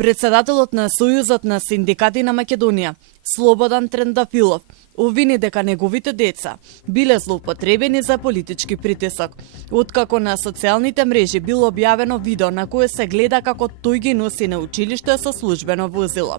Председателот на Сојузот на синдикати на Македонија, Слободан Трендафилов, обвини дека неговите деца биле злоупотребени за политички притисок, откако на социјалните мрежи било објавено видео на кое се гледа како тој ги носи на училиште со службено возило.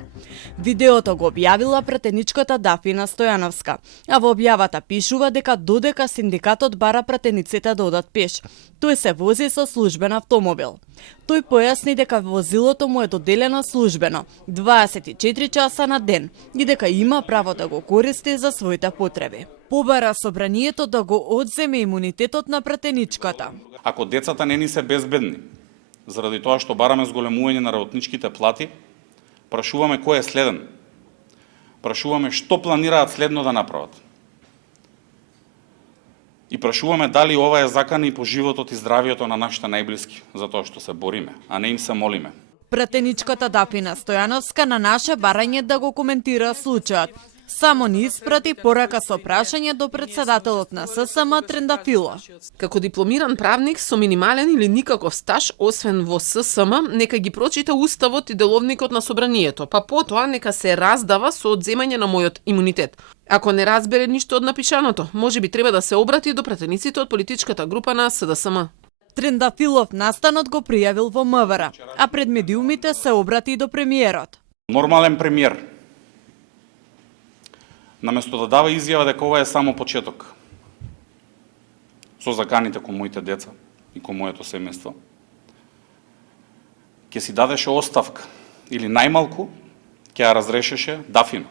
Видеото го објавила пратеничката Дафина Стојановска, а во објавата пишува дека додека синдикатот бара пратениците да одат пеш, тој се вози со службен автомобил. Тој појасни дека возилото му е доделено службено 24 часа на ден и дека има право да го користи за своите потреби. Побара собранието да го одземе имунитетот на пратеничката. Ако децата не ни се безбедни, заради тоа што бараме зголемување на работничките плати, прашуваме кој е следен. Прашуваме што планираат следно да направат. И прашуваме дали ова е закан и по животот и здравието на нашите најблиски, затоа што се бориме, а не им се молиме. Пратеничката Дафина Стојановска на наше барање да го коментира случајот. Само ни испрати порака со прашање до председателот на ССМ Трендафило. Како дипломиран правник со минимален или никаков стаж, освен во ССМ, нека ги прочита Уставот и деловникот на собранието, па потоа нека се раздава со одземање на мојот имунитет. Ако не разбере ништо од напишаното, можеби треба да се обрати до пратениците од политичката група на СДСМ. Трендафилов настанот го пријавил во МВР, а пред медиумите се обрати и до премиерот. Нормален премиер, наместо да дава изјава дека ова е само почеток, со заканите кон моите деца и кон моето семејство, ќе си дадеше оставка или најмалку ќе ја разрешеше Дафина.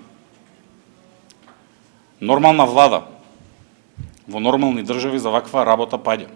Нормална влада во нормални држави за ваква работа паѓа.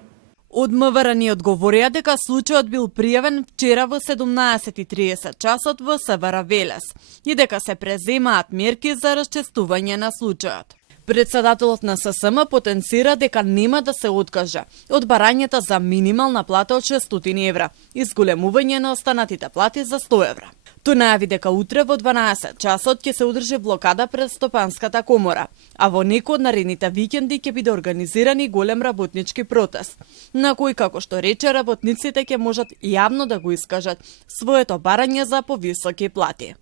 Од МВР ни одговорија дека случајот бил пријавен вчера во 17:30 часот во СВР Велес и дека се преземаат мерки за расчестување на случајот. Председателот на ССМ потенцира дека нема да се откаже од барањата за минимална плата од 600 евра и зголемување на останатите плати за 100 евра. Тој најави дека утре во 12 часот ќе се одржи блокада пред Стопанската комора, а во некој од наредните викенди ќе биде организиран голем работнички протест, на кој, како што рече, работниците ќе можат јавно да го искажат своето барање за повисоки плати.